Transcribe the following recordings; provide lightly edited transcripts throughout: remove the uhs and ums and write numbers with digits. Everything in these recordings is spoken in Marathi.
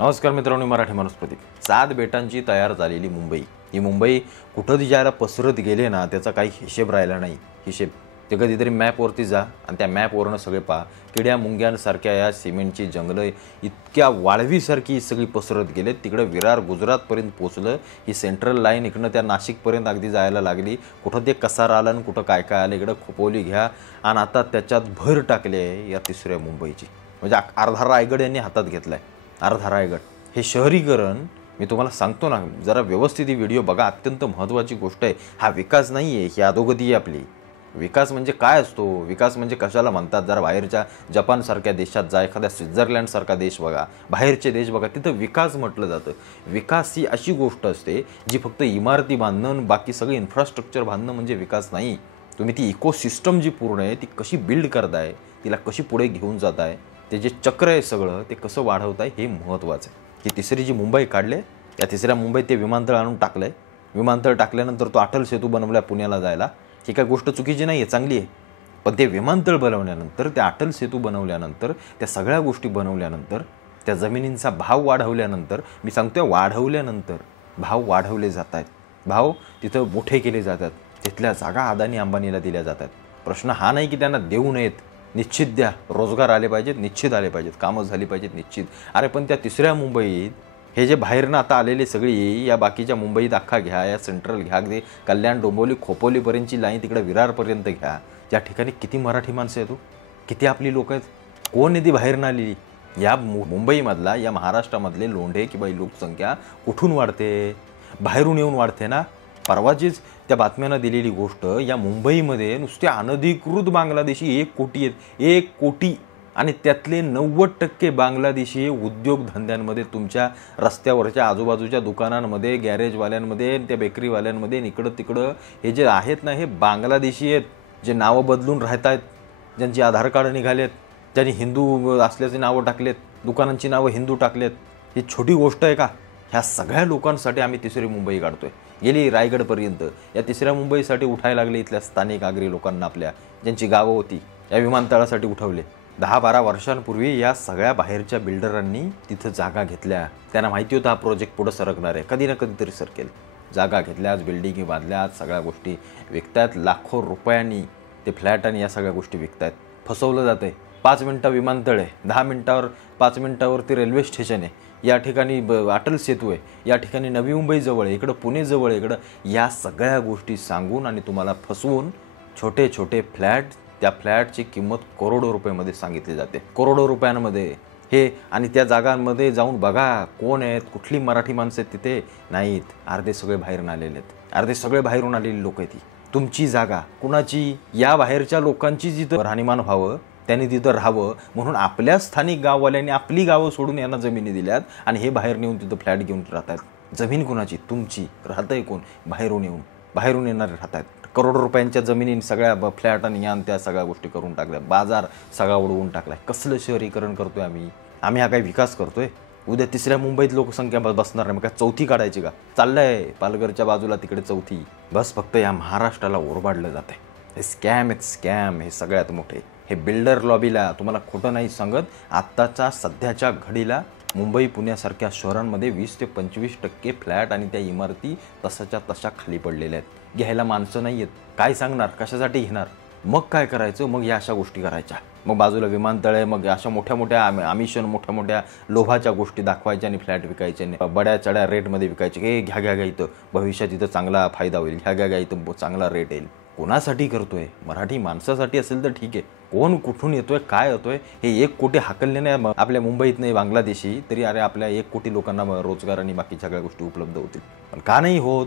नमस्कार मित्रांनो, मराठी माणूस प्रदीप. 7 बेटांची तयार झालेली मुंबई, ही मुंबई कुठं ज्याला पसरत गेले ना त्याचा काही हिशेब राहिला नाही. हिशेब ते कधीतरी मॅपवरती जा आणि त्या मॅपवरनं सगळे पहा. किड्या मुंग्यांसारख्या या सिमेंटची जंगलं इतक्या वाळवीसारखी सगळी पसरत गेले. तिकडं विरार गुजरातपर्यंत पोचलं. ही सेंट्रल लाईन इकडनं त्या नाशिकपर्यंत अगदी जायला लागली. कुठं ते कसार आलं आणि कुठं काय काय आलं. इकडं खोपोली घ्या आणि आता त्याच्यात भर टाकली आहे या तिसऱ्या मुंबईची. म्हणजे अर्धा रायगड यांनी हातात घेतला आहे. अर्धा रायगड हे शहरीकरण मी तुम्हाला सांगतो ना, जरा व्यवस्थित ही व्हिडिओ बघा. अत्यंत महत्त्वाची गोष्ट आहे. हा विकास नाही आहे, ही अधोगती आहे आपली. विकास म्हणजे काय असतो, विकास म्हणजे कशाला म्हणतात, जरा बाहेरच्या जपानसारख्या देशात जा, एखाद्या स्वित्झर्लंडसारखा देश बघा, बाहेरचे देश बघा, तिथं विकास म्हटलं जातं. विकास ही अशी गोष्ट असते जी फक्त इमारती बांधणं बाकी सगळं इन्फ्रास्ट्रक्चर बांधणं म्हणजे विकास नाही. तुम्ही ती इकोसिस्टम जी पूर्ण आहे ती कशी बिल्ड करताय, तिला कशी पुढे घेऊन जाताय, ते जे चक्र आहे सगळं ते कसं वाढवताय हे महत्त्वाचं आहे. ही तिसरी जी मुंबई काढले, या तिसऱ्या मुंबईत ते विमानतळ आणून टाकलं आहे. विमानतळ टाकल्यानंतर तो अटल सेतू बनवला पुण्याला जायला. ही काय गोष्ट चुकीची नाही आहे, चांगली आहे. पण ते विमानतळ बनवल्यानंतर, त्या अटल सेतू बनवल्यानंतर, त्या सगळ्या गोष्टी बनवल्यानंतर, त्या जमिनींचा भाव वाढवल्यानंतर, मी सांगतोय वाढवल्यानंतर भाव वाढवले जात आहेत. भाव तिथं मोठे केले जातात. तिथल्या जागा अदानी अंबानीला दिल्या जातात. प्रश्न हा नाही की त्यांना देऊ नयेत, निश्चित द्या. रोजगार आले पाहिजेत, निश्चित आले पाहिजेत. कामं झाली पाहिजेत, निश्चित. अरे पण त्या तिसऱ्या मुंबईत हे जे बाहेरनं आता आलेले सगळी या बाकीच्या मुंबईत अख्खा घ्या, या सेंट्रल घ्या, अगदी कल्याण डोंबिवली खोपोलीपर्यंतची लाईन तिकडे विरारपर्यंत घ्या. त्या ठिकाणी किती मराठी माणसं आहेत, किती आपली लोक आहेत, कोण आहे ती बाहेरनं आलेली. या मुंबईमधला, या महाराष्ट्रामधले लोंढे किंवा लोकसंख्या कुठून वाढते? बाहेरून येऊन वाढते ना. परवाचीच त्या बातम्यानं दिलेली गोष्ट, या मुंबईमध्ये नुसते अनधिकृत बांगलादेशी 1 कोटी आहेत. 1 कोटी. आणि त्यातले 90% बांगलादेशी उद्योगधंद्यांमध्ये, तुमच्या रस्त्यावरच्या आजूबाजूच्या दुकानांमध्ये, गॅरेजवाल्यांमध्ये, त्या बेकरीवाल्यांमध्ये, इकडं तिकडं हे जे आहेत ना, हे बांगलादेशी आहेत. जे नावं बदलून राहत आहेत, ज्यांची आधार कार्ड निघालेत, ज्यांनी हिंदू असल्याची नावं टाकलेत, दुकानांची नावं हिंदू टाकलेत. ही छोटी गोष्ट आहे का? ह्या सगळ्या लोकांसाठी आम्ही तिसरी मुंबई काढतोय. गेली रायगडपर्यंत. या तिसऱ्या मुंबईसाठी उठायला लागले इथल्या स्थानिक आगरी लोकांना, आपल्या ज्यांची गावं होती, या विमानतळासाठी उठवले. 10-12 वर्षांपूर्वी या सगळ्या बाहेरच्या बिल्डरांनी तिथं जागा घेतल्या. त्यांना माहिती होतं हा प्रोजेक्ट पुढं सरकणार आहे, कधी ना कधीतरी सरकेल. जागा घेतल्यात, बिल्डिंगी बांधल्यात, सगळ्या गोष्टी विकतायत. लाखो रुपयांनी ते फ्लॅट आणि या सगळ्या गोष्टी विकतायत. फसवलं जातं आहे. 5 मिनटं विमानतळ आहे, 5 मिनटावरती रेल्वे स्टेशन आहे, या ठिकाणी अटल सेतू आहे, या ठिकाणी नवी मुंबई जवळ आहे, इकडं पुणे जवळ आहे, इकडं या सगळ्या गोष्टी सांगून आणि तुम्हाला फसवून छोटे छोटे फ्लॅट, त्या फ्लॅटची किंमत करोडो रुपयामध्ये सांगितली जाते. करोडो रुपयांमध्ये हे. आणि त्या जागांमध्ये जाऊन बघा कोण आहेत, कुठली मराठी माणसं आहेत तिथे नाहीत. अर्धे सगळे बाहेरून आलेले आहेत, अर्धे सगळे बाहेरून आलेली लोक आहेत. तुमची जागा कुणाची? या बाहेरच्या लोकांची जिथं राहणीमान व्हावं, त्यांनी तिथं राहावं म्हणून आपल्या स्थानिक गाववाल्यांनी आपली गावं सोडून यांना जमिनी दिल्यात आणि हे बाहेर नेऊन तिथं फ्लॅट घेऊन राहतात. जमीन कुणाची? तुमची. राहतंय कोण? बाहेरून येणारे राहतात. करोडो रुपयांच्या जमिनी सगळ्या फ्लॅट आणि यान त्या सगळ्या गोष्टी करून टाकल्या. बाजार सगळा उडवून टाकलाय. कसलं शहरीकरण करतोय आम्ही? हा काय विकास करतोय? उद्या तिसऱ्या मुंबईत लोकसंख्या बसणार नाही, मग काय चौथी काढायची का? चाललंय पालघरच्या बाजूला तिकडे चौथी. बस फक्त या महाराष्ट्राला ओरबाडलं जात आहे. हे स्कॅम हे सगळ्यात मोठे. हे बिल्डर लॉबीला तुम्हाला खोटं नाही सांगत, आत्ताच्या सध्याच्या घडीला मुंबई पुण्यासारख्या शहरांमध्ये 20 ते 25% फ्लॅट आणि त्या इमारती तसाच्या तशा खाली पडलेल्या आहेत. घ्यायला माणसं नाही आहेत. काय सांगणार? कशासाठी घेणार? मग काय करायचं? मग या अशा गोष्टी करायच्या. मग बाजूला विमानतळ आहे, मग अशा मोठ्या आमिशन, मोठ्या लोभाच्या गोष्टी दाखवायच्या आणि फ्लॅट विकायचे, बड्या चढ्या रेटमध्ये विकायचे. हे घ्या इथं, भविष्यात इथं चांगला फायदा होईल, घ्या इथं चांगला रेट येईल. कोणासाठी करतोय? मराठी माणसासाठी असेल तर ठीक आहे. कोण कुठून येतोय, काय होतोय? हे 1 कोटी हाकलले नाही आपल्या मुंबईत नाही बांगलादेशी, तरी अरे आपल्या 1 कोटी लोकांना रोजगार आणि बाकी सगळ्या गोष्टी उपलब्ध होतील. पण का नाही होत?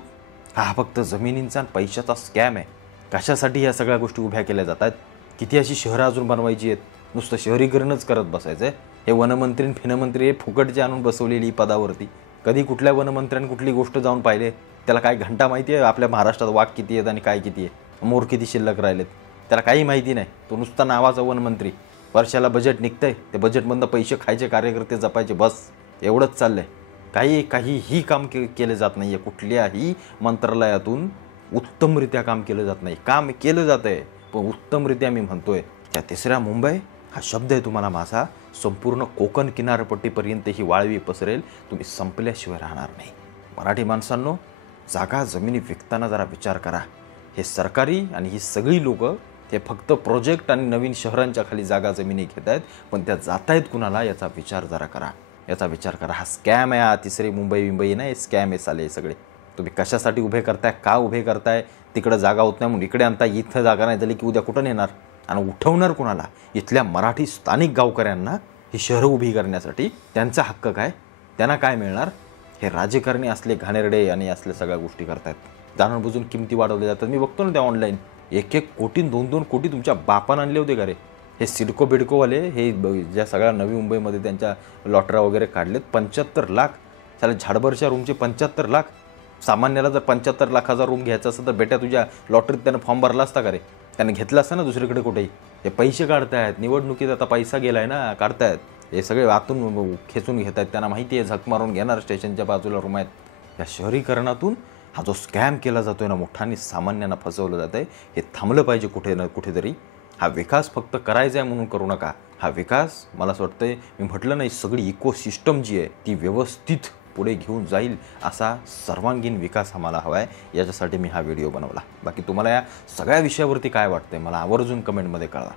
हा फक्त जमिनींचा आणि पैशाचा स्कॅम आहे. कशासाठी या सगळ्या गोष्टी उभ्या केल्या जातात? किती अशी शहरं अजून बनवायची आहेत? नुसतं शहरीकरणच करत बसायचं आहे. हे वनमंत्री फिनमंत्री हे फुकटचे आणून बसवलेली पदावरती. कधी कुठल्या वनमंत्र्यांनी कुठली गोष्ट जाऊन पाहिले? त्याला काय घंटा माहिती आहे आपल्या महाराष्ट्रात वाघ किती आहेत आणि काय किती आहे, मोर किती शिल्लक राहिलेत? त्याला काही माहिती नाही. तो नुसता नावाचा वनमंत्री. वर्षाला बजेट निघतंय, ते बजेटमधनं पैसे खायचे, कार्यकर्ते जपायचे, बस एवढंच चाललंय. काहीही काम केलं जात नाही आहे. कुठल्याही मंत्रालयातून उत्तमरित्या काम केलं जात नाही. काम केलं जात आहे पण उत्तमरित्या मी म्हणतोय. त्या तिसऱ्या मुंबई हा शब्द आहे तुम्हाला माझा, संपूर्ण कोकण किनारपट्टीपर्यंत ही वाळवी पसरेल, तुम्ही संपल्याशिवाय राहणार नाही. मराठी माणसांनो, जागा जमिनी विकताना जरा विचार करा. हे सरकारी आणि ही सगळी लोकं हे फक्त प्रोजेक्ट आणि नवीन शहरांच्या खाली जागा जमिनी घेत आहेत, पण त्या जात आहेत कुणाला याचा विचार जरा करा. याचा विचार करा. हा स्कॅम आहे. हा तिसरी मुंबई नाही, स्कॅम आहे साले सगळे. तुम्ही कशासाठी उभे करताय, का उभे करताय? तिकडं जागा होत नाही म्हणून इकडे आणता. इथं जागा नाही झाली की उद्या कुठं नेणार आणि उठवणार कुणाला? इथल्या मराठी स्थानिक गावकऱ्यांना ही शहरं उभी करण्यासाठी त्यांचा हक्क काय? त्यांना काय मिळणार? हे राजकारणी असले घाणेरडे आणि असल्या सगळ्या गोष्टी करतात. जाणून किमती वाढवल्या जातात. मी बघतो ना त्या ऑनलाईन 1-1 कोटी 2-2 कोटी तुमच्या बापानं आणले होते का रे? हे सिडको बिडकोवाले हे ज्या सगळ्या नवी मुंबईमध्ये त्यांच्या लॉटऱ्या वगैरे काढलेत, 75 लाख. त्याला झाडभरच्या रूमचे 75 लाख. सामान्याला जर 75 लाखाचा रूम घ्यायचा असतं तर बेटा तुझ्या लॉटरीत त्यानं फॉर्म भरला असता का रे? त्याने घेतला असता ना दुसरीकडे कुठेही. हे पैसे काढतायत निवडणुकीत, आता पैसा गेलाय ना, काढतायत. हे सगळे आतून खेचून घेत आहेत. त्यांना माहिती आहे झक मारून घेणार, स्टेशनच्या बाजूला रूम आहेत. या शहरीकरणातून हा जो स्कॅम केला जातोय ना मोठा आणि सामान्यांना फसवलं जात आहे, हे थांबलं पाहिजे कुठे ना कुठेतरी. हा विकास फक्त करायचा आहे म्हणून करू नका. हा विकास मला असं वाटतंय, मी म्हटलं नाही, सगळी इकोसिस्टम जी आहे ती व्यवस्थित पुढे घेऊन जाईल असा सर्वांगीण विकास आम्हाला हवा आहे. याच्यासाठी मी हा व्हिडिओ बनवला. बाकी तुम्हाला या सगळ्या विषयावरती काय वाटतंय मला आवर्जून कमेंटमध्ये कळवा.